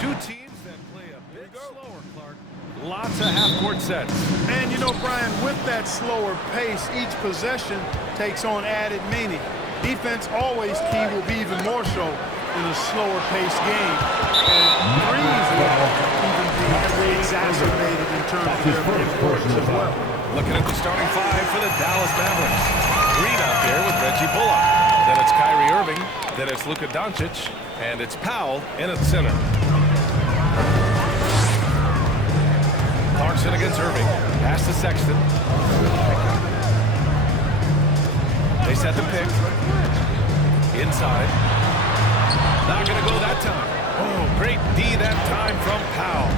Two teams that play a bit slower, Clark. Lots of half-court sets. And, you know, Brian, with that slower pace, each possession takes on added meaning. Defense always key will be even more so in a slower paced game. And threes will even be heavily exacerbated in terms of their importance as well. Looking at the starting five for the Dallas Mavericks. Green out there with Reggie Bullock. Then it's Kyrie Irving. Then it's Luka Doncic. And it's Powell in at center. Clarkson against Irving. Pass to Sexton. They set the pick. Inside. Not going to go that time. Oh, great D that time from Powell.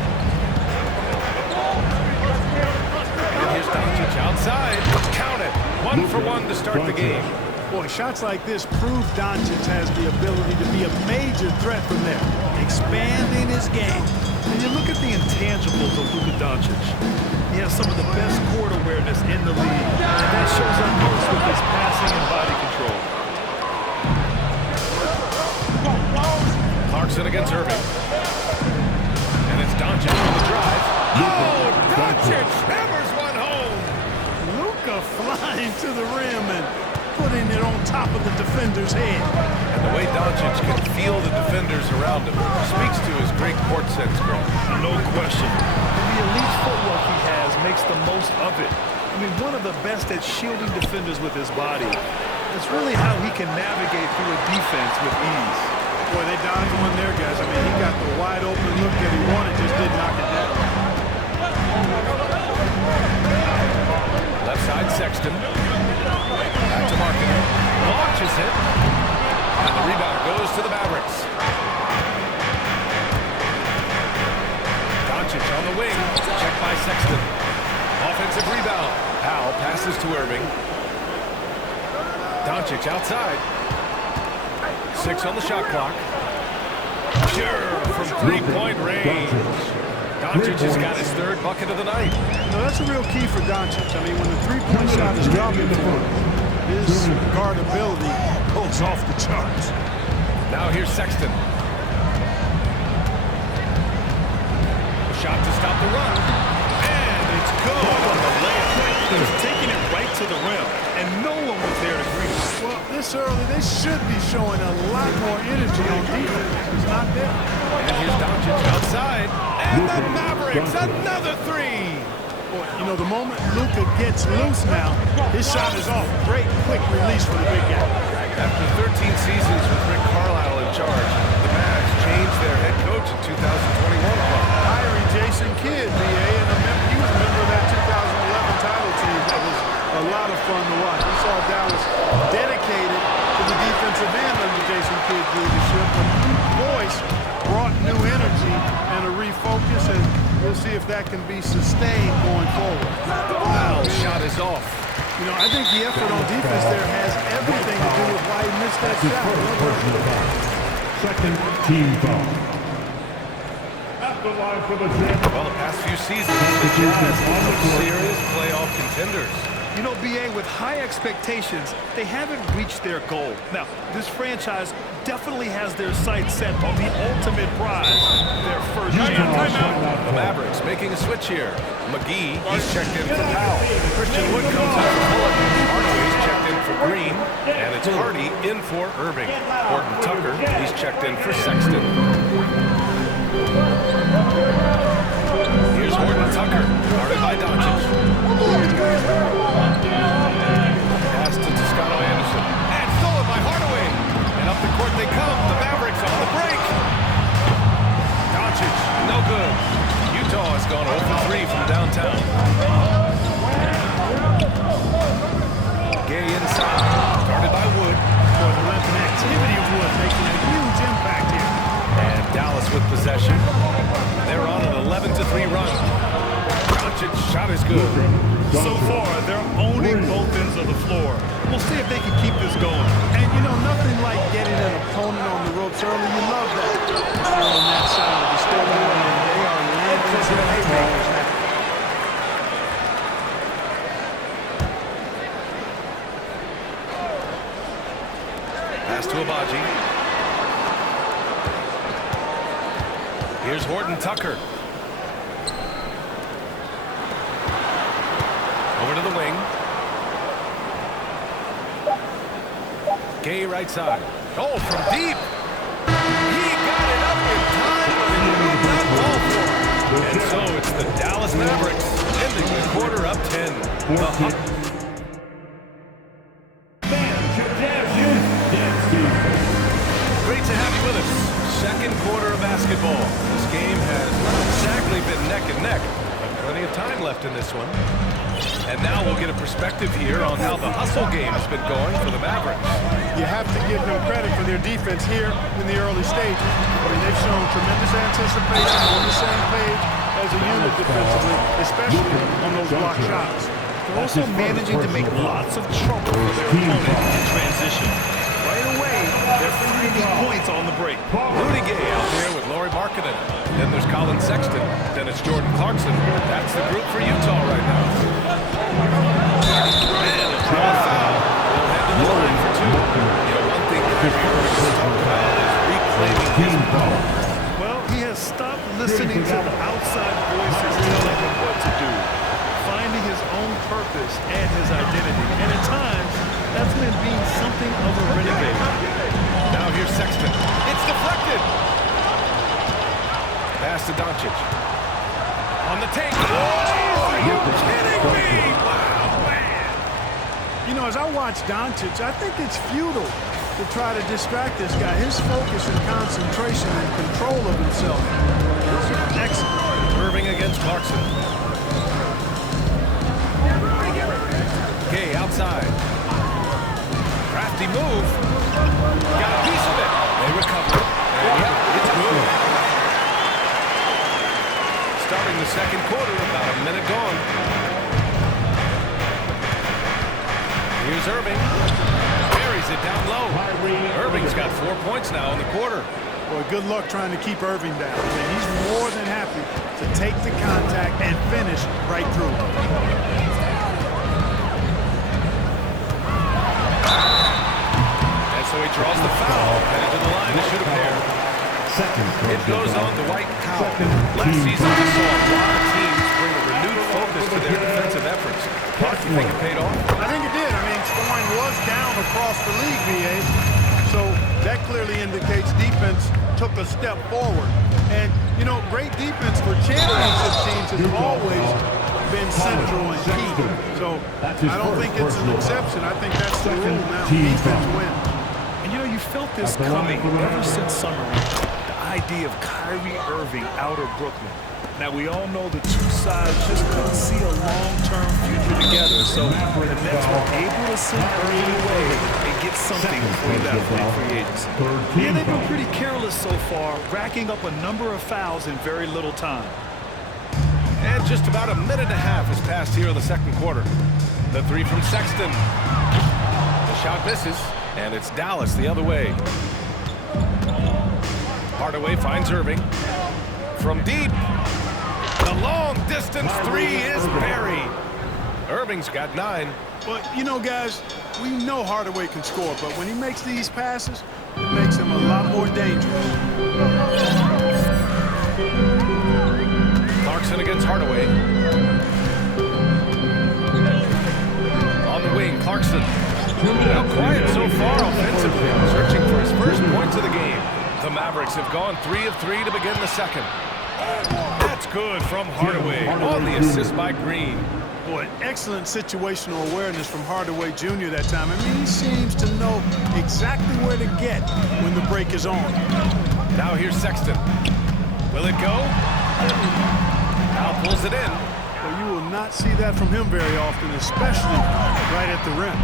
And here's Doncic outside. Count it. 1 for 1 to start the game. Boy, shots like this prove Doncic has the ability to be a major threat from there, expanding his game. And you look at the intangibles of Luka Doncic. He has some of the best court awareness in the league, and that shows up most with his passing and body control. Clarkson against Irving. And it's Doncic on the drive. Oh, Doncic hammers one home. Luka flying to the rim and putting it on top of the defender's head. And the way Doncic can feel the defenders around him speaks to his great court sense, Greg. No question. And the elite footwork he has makes the most of it. I mean, one of the best at shielding defenders with his body. It's really how he can navigate through a defense with ease. Boy, they dodged one there, guys. I mean, he got the wide open look that he wanted, just didn't knock it down. Left side, Sexton. Back to Markkanen. Launches it. And the rebound goes to the Mavericks. Doncic on the wing. Checked by Sexton. Offensive rebound. Powell passes to Irving. Doncic outside. 6 on the shot clock. Pure from three-point range. Doncic has got his 3rd bucket of the night. No, that's a real key for Doncic. I mean, when the three-point shot is dropping, his guardability goes off the charts. Now here's Sexton. Shot to stop the run. And it's good on the layup. He's taking it right to the rim, and no one was there to greet him. Well, this early, they should be showing a lot more energy on defense. It's not there. And here's Doncic outside. And the Mavericks, another 3. Boy, you know, the moment Luka gets loose now, his shot is off. Great quick release for the big guy. After 13 seasons with Rick Carlisle in charge, the Mavs changed their head coach in 2021. Hiring Jason Kidd, BA, and he was a member of that 2011 title team. That was a lot of fun to watch. We saw Dallas dedicated to the defensive end under Jason Kidd's leadership. A new voice brought new energy and a refocus, and we'll see if that can be sustained going forward. Foul shot is off. You know, I think the effort on defense there has everything to do with why he missed that shot. Second team foul. Well, the past few seasons, the Jazz have been serious playoff contenders. You know, BA, with high expectations, they haven't reached their goal. Now, this franchise definitely has their sights set on the ultimate prize, their first championship. The Mavericks making a switch here. McGee, he's checked in for Powell. Christian Wood comes in for Bullock. Hardaway's checked in for Green. And it's Hardy in for Irving. Horton Tucker, he's checked in for Sexton. Here's Horton Tucker, guarded by Doncic. Pass to Toscano Anderson. And stolen by Hardaway. And up the court they come. The Mavericks on the break. Doncic, no good. Utah has gone 0 for 3 from downtown. Gay inside. Guarded by Wood. For the length and activity of Wood making a huge impact here. And Dallas with possession. They're on an 11-3 run. Doncic's shot is good. So far, they're owning both ends of the floor. We'll see if they can keep this going. And, you know, nothing like getting an opponent on the ropes early. You love that. They're on that side of the scoreboard, and they are landing some haymakers now. Pass to Abaji. Here's Horton Tucker. Over to the wing. Gay right side. Oh, from deep. He got it up in time, but it did not fall for him. And so it's the Dallas Mavericks ending the quarter up 10. Great to have you with us. Second quarter of basketball. This game has not exactly been neck and neck, but plenty of time left in this one. And now we'll get a perspective here on how the hustle game has been going for the Mavericks. You have to give them credit for their defense here in the early stages. I mean, they've shown tremendous anticipation, on the same page as a unit defensively, especially on those block shots. They're also managing to make lots of trouble for their opponent in transition. Right away, they're finding points on the break. Rudy Gay out there with Lauri Markkanen. Then there's Colin Sexton. Then it's Jordan Clarkson. That's the group for Utah right now. And a draw foul. We'll head to the line for two. You know, one thing Kyrie Irving has talked about is reclaiming his ball. Well, he has stopped listening to the outside voices telling him what to do, finding his own purpose and his identity. And at times, that's been being something of a renegade. Now here's Sexton. It's deflected. Pass to Doncic. On the take. Oh, are you kidding me? Wow, man. You know, as I watch Doncic, I think it's futile to try to distract this guy. His focus and concentration and control of himself is excellent. Irving against Clarkson. Gay outside. Crafty move. Got a piece of it. They recover. And yeah, it's good. Starting the second quarter, about a minute gone. Here's Irving. Buries it down low. Irving's got 4 points now in the quarter. Boy, good luck trying to keep Irving down. I mean, he's more than happy to take the contact and finish right through. And so he draws the foul. Headed to the line to shoot a pair. It goes on to White Powell. Last season, we saw a lot of teams bring a renewed focus to their defensive efforts. Mark, you think it paid off? I think it did. I mean, scoring was down across the league, VA. So that clearly indicates defense took a step forward. And, you know, great defense for championship teams has always been central and key. So I don't think it's an exception. I think that's the rule now. Defense wins. And, you know, you felt this coming ever since summer league. Idea of Kyrie Irving out of Brooklyn. Now, we all know the two sides just couldn't see a long-term future together, so the Nets were able to send Irving away and get something before he left free agency. Yeah, they've been pretty careless so far, racking up a number of fouls in very little time. And just about a minute and a half has passed here in the second quarter. The three from Sexton. The shot misses, and it's Dallas the other way. Hardaway finds Irving. From deep. The long distance three is buried. Irving's got 9. Well, you know, guys, we know Hardaway can score, but when he makes these passes, it makes him a lot more dangerous. Clarkson against Hardaway. On the wing, Clarkson. Now quiet so far offensively, searching for his first points of the game. The Mavericks have gone 3 of 3 to begin the second. That's good from Hardaway on the assist by Green. Boy, excellent situational awareness from Hardaway Jr. that time. I mean, he seems to know exactly where to get when the break is on. Now here's Sexton. Will it go? Now pulls it in. Well, you will not see that from him very often, especially right at the rim.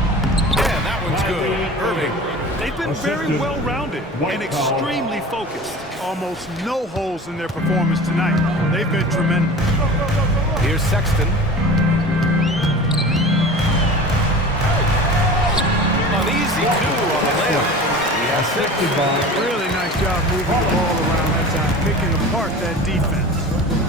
And that one's good. Irving. They've been very well-rounded and extremely focused. Almost no holes in their performance tonight. They've been tremendous. Here's Sexton. An easy 2 on the layup. He has 6. Really nice job moving the ball around that time, picking apart that defense.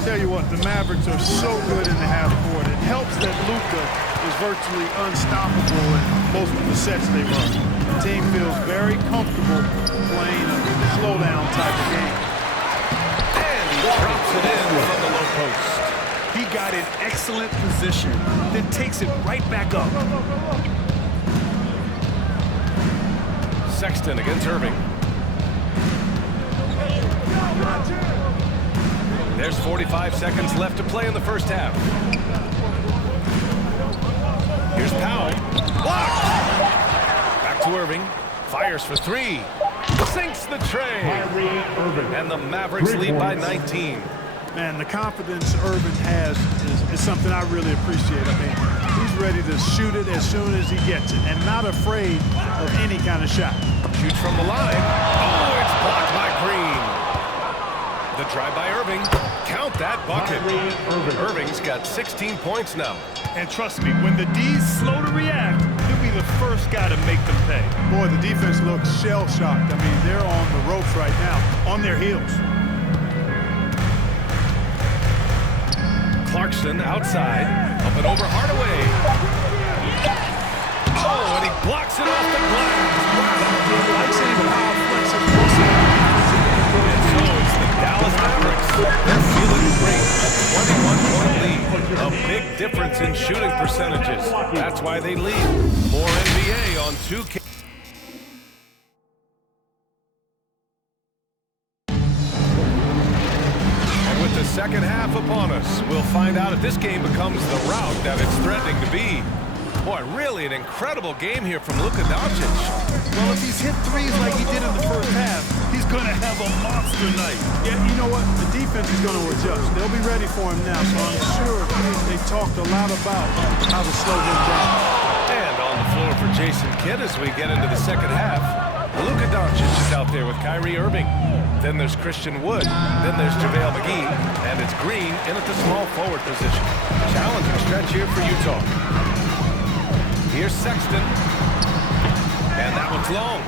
Tell you what, the Mavericks are so good in the half court. It helps that Luka is virtually unstoppable in most of the sets they run. The team feels very comfortable playing a slow-down type of game. And he post. He got in excellent position, then takes it right back up. Sexton against Irving. There's 45 seconds left to play in the first half. Here's Powell. Blocked! Back to Irving. Fires for three. Sinks the tray. And the Mavericks lead by 19. Man, the confidence Irving has is something I really appreciate. I mean, he's ready to shoot it as soon as he gets it and not afraid of any kind of shot. Shoots from the line. Oh, it's blocked by Green. The drive by Irving. Count that bucket. Irving's got 16 points now. And trust me, when the D's slow to react, he'll be the first guy to make them pay. Boy, the defense looks shell-shocked. I mean, they're on the ropes right now, on their heels. Clarkson outside. Up and over Hardaway. Oh, and he blocks it off the glass. Like saying power flex is And so it's the Dallas Mavericks. They're feeling great. A 21-point lead. A big difference in shooting percentages. That's why they lead. More NBA on 2K. And with the second half upon us, we'll find out if this game becomes the rout that it's threatening to be. Boy, really an incredible game here from Luka Doncic. Well, if he's hit threes like he did in the first half, he's going to have a monster night. Yeah, you know what? The defense is going to adjust. They'll be ready for him now, so I'm sure they talked a lot about how to slow him down. And on the floor for Jason Kidd as we get into the second half, Luka Doncic is out there with Kyrie Irving. Then there's Christian Wood. Then there's JaVale McGee. And it's Green in at the small forward position. Challenging stretch here for Utah. Here's Sexton. And that one's long.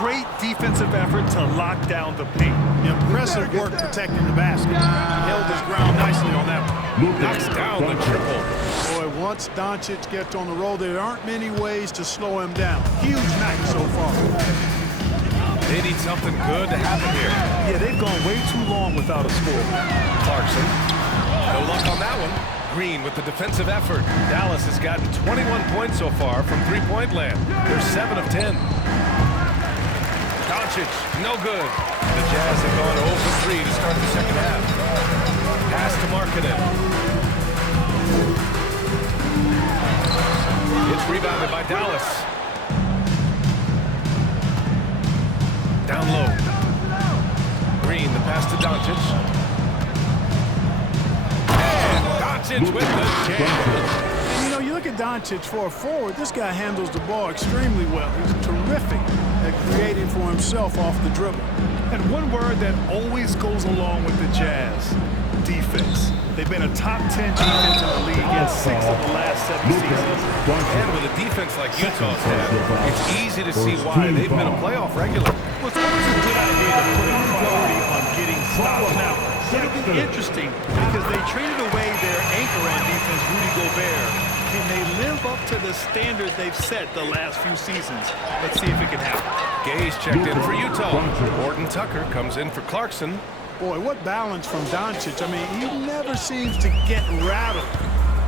Great defensive effort to lock down the paint. Impressive work protecting the basket. Held his ground nicely on that one. Knocks down the triple. Boy, once Doncic gets on the roll, there aren't many ways to slow him down. Huge night so far. They need something good to happen here. Yeah, they've gone way too long without a score. Clarkson. No luck on that one. Green with the defensive effort. Dallas has gotten 21 points so far from three-point land. They're 7 of 10. Doncic, no good. The Jazz have gone 0 for 3 to start the second half. Pass to Markkanen. It's rebounded by Dallas. Down low. Green, the pass to Doncic. Doncic with the jam. And you know, you look at Doncic for a forward, this guy handles the ball extremely well. He's terrific at creating for himself off the dribble. And one word that always goes along with the Jazz, defense. They've been a top 10 defense in the league in 6 of the last 7 seasons. And with a defense like Utah's had, it's easy to see why they've been a playoff regular. Well, it's always a good idea to put a priority on getting stops. Now, it'll be interesting because they traded away their anchor on defense, Rudy Gobert. Can they live up to the standard they've set the last few seasons? Let's see if it can happen. Gay's checked in for Utah. Gordon Tucker comes in for Clarkson. Boy, what balance from Doncic. I mean, he never seems to get rattled,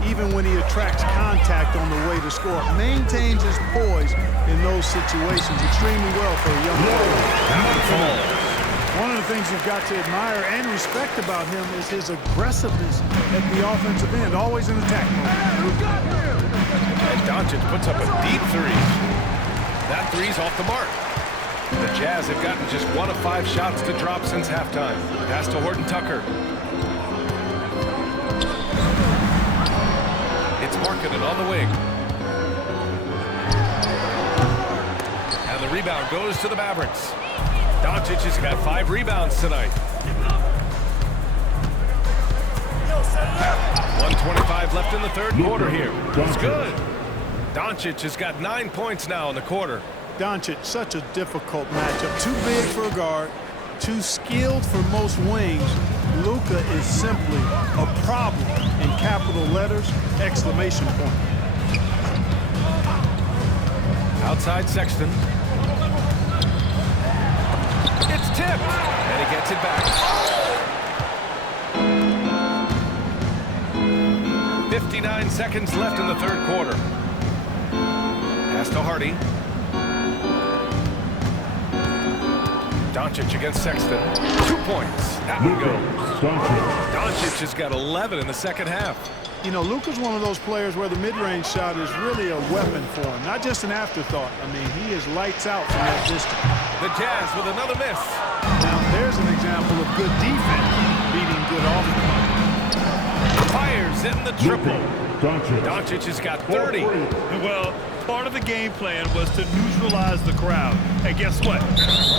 even when he attracts contact on the way to score. Maintains his poise in those situations extremely well for a young player. That one falls. One of the things you've got to admire and respect about him is his aggressiveness at the offensive end, always in attack mode. And Doncic puts up a deep three. That three's off the mark. The Jazz have gotten just 1 of 5 shots to drop since halftime. Pass to Horton Tucker. It's Markkanen on the wing. And the rebound goes to the Mavericks. Doncic has got 5 rebounds tonight. 1:25 left in the third quarter here. It's good. Doncic has got 9 points now in the quarter. Doncic, such a difficult matchup. Too big for a guard, too skilled for most wings. Luka is simply a problem in capital letters, exclamation point. Outside Sexton. It's tipped, and he gets it back. 59 seconds left in the third quarter. Pass to Hardy. Doncic against Sexton. 2 points. That one goes. Doncic has got 11 in the second half. You know, Luka's one of those players where the mid-range shot is really a weapon for him, not just an afterthought. I mean, he is lights out from that distance. The Jazz with another miss. Now, there's an example of good defense beating good offense. Fires in the triple. Doncic has got 30. Well, part of the game plan was to neutralize the crowd. And guess what?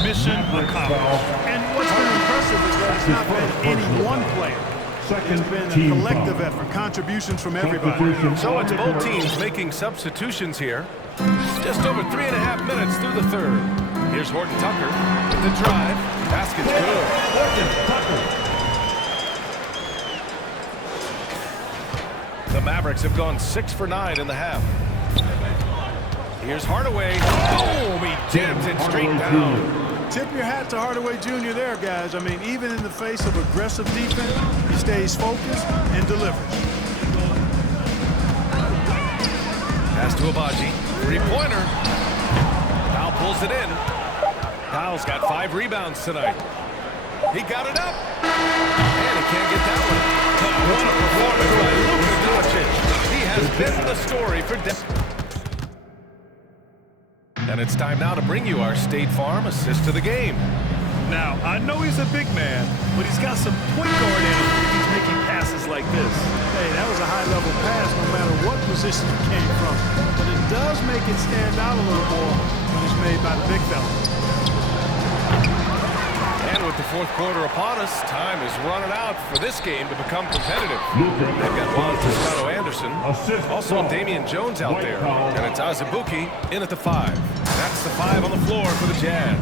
Mission accomplished. And what's been impressive is that it's not been any one player. It's been a collective effort, contributions from everybody. So it's both teams making substitutions here. Just over 3.5 minutes through the third. Here's Horton Tucker with the drive. Basket's good. The Mavericks have gone 6 for 9 in the half. Here's Hardaway. Boom! He dipped it straight down. Tip your hat to Hardaway Jr. there, guys. I mean, even in the face of aggressive defense, he stays focused and delivers. Pass to Abaji. Three-pointer. Powell pulls it in. Powell's got 5 rebounds tonight. He got it up. And he can't get that one. What a performance by Luka Doncic. He has been the story for decades. And it's time now to bring you our State Farm assist to the game. Now, I know he's a big man, but he's got some point guard in him when he's making passes like this. Hey, that was a high-level pass no matter what position it came from. But it does make it stand out a little more when it's made by the big fella. And with the fourth quarter upon us, time is running out for this game to become competitive. They've got Juan Toscano Anderson, also Damian Jones out there, and it's Azubuike in at the 5. That's the 5 on the floor for the Jazz.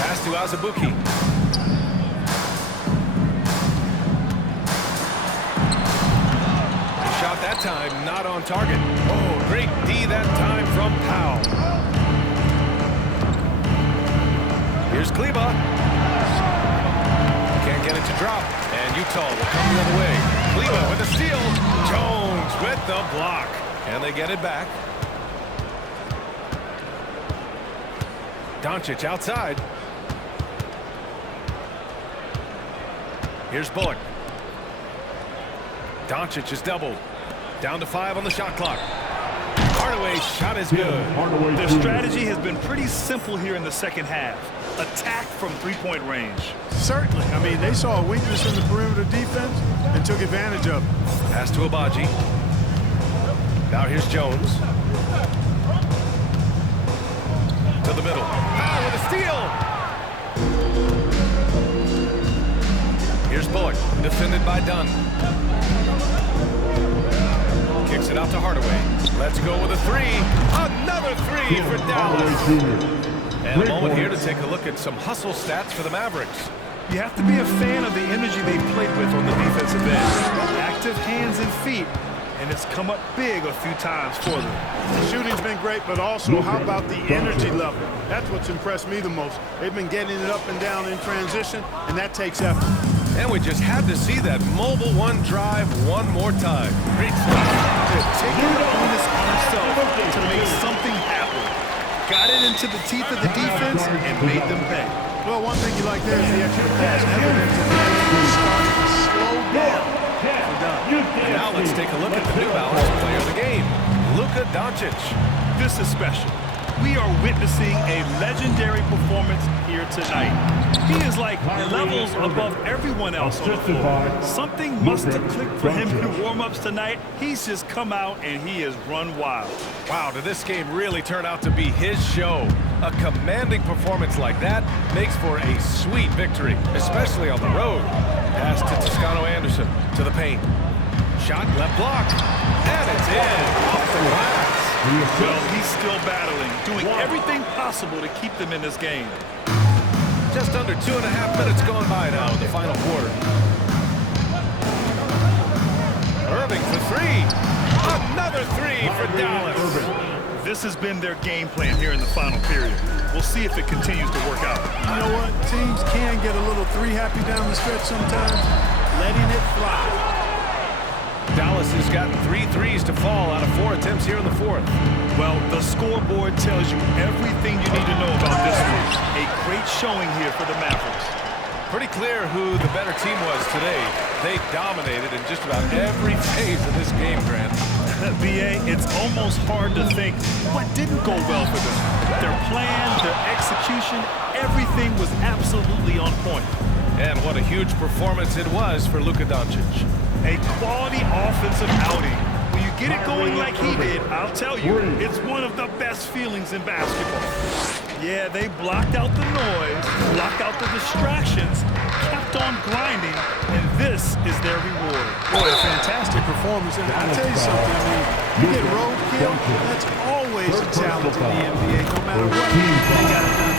Pass to Azubuike. The shot that time not on target. Oh, great D that time from Powell. Here's Kleba. Can't get it to drop, and Utah will come the other way. Kleba with a steal. Jones with the block, and they get it back. Doncic outside. Here's Bullock. Doncic is doubled. Down to 5 on the shot clock. Hardaway's shot is good. Their strategy has been pretty simple here in the second half. Attack from three-point range. Certainly. I mean, they saw a weakness in the perimeter defense and took advantage of it. Pass to Abaji. Now here's Jones. To the middle. Powell with a steal. Here's Bullock, defended by Dunn. Kicks it out to Hardaway. Let's go with a 3. Another 3 for Dallas. And a moment here to take a look at some hustle stats for the Mavericks. You have to be a fan of the energy they played with on the defensive end. Active hands and feet, and it's come up big a few times for them. The shooting's been great, but also how about the energy level? That's what's impressed me the most. They've been getting it up and down in transition, and that takes effort. And we just had to see that mobile one drive one more time. Great stuff. Taking the onus on himself to make something happen. Got it into the teeth of the defense and made them pay. Well, one thing you like there is the extra pass evidence of the starting to slow down. And now let's take a look at the New Balance player of the game, Luka Doncic. This is special. We are witnessing a legendary performance here tonight. He is like levels above everyone else on the floor. Something must have clicked for him in warm-ups tonight. He's just come out and he has run wild. Wow, did this game really turn out to be his show? A commanding performance like that makes for a sweet victory, especially on the road. Pass to Toscano Anderson to the paint. Shot left block, and it's in off the glass. Well, he's still battling, doing everything possible to keep them in this game. Just under 2.5 minutes gone by now in the final quarter. Irving for 3. Another 3 for Dallas. This has been their game plan here in the final period. We'll see if it continues to work out. You know what? Teams can get a little 3 happy down the stretch sometimes. Letting it fly. Dallas has got 3 threes to fall out of 4 attempts here in the fourth. Well, the scoreboard tells you everything you need to know about this one. A great showing here for the Mavericks. Pretty clear who the better team was today. They dominated in just about every phase of this game, Grant. BA, it's almost hard to think what didn't go well for them. Their plan, their execution, everything was absolutely on point. And what a huge performance it was for Luka Doncic. A quality offensive outing. When you get it going like he did, I'll tell you, it's one of the best feelings in basketball. Yeah, they blocked out the noise, blocked out the distractions, kept on grinding, and this is their reward. Boy, a fantastic performance. And I'll tell you something, I mean, you get roadkill, that's always a challenge in the NBA, no matter what. They got it done.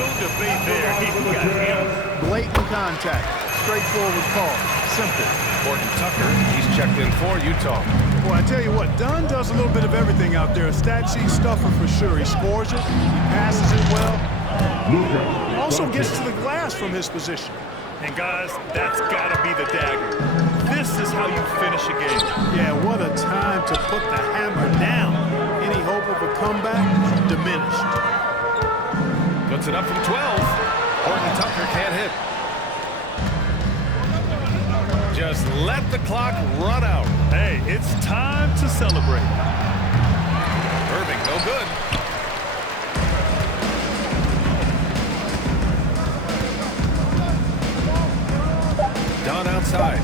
No debate there. He got him. Blatant contact, straightforward call, simple. Horton Tucker, he's checked in for Utah. Boy, I tell you what, Dunn does a little bit of everything out there. A stat sheet stuffer for sure. He scores it, he passes it well. He also gets to the glass from his position. And guys, that's got to be the dagger. This is how you finish a game. Yeah, what a time to put the hammer down. Any hope of a comeback? Diminished. Puts it up from 12. Horton Tucker can't hit. Just let the clock run out. Hey, it's time to celebrate. Irving, no good. Down outside.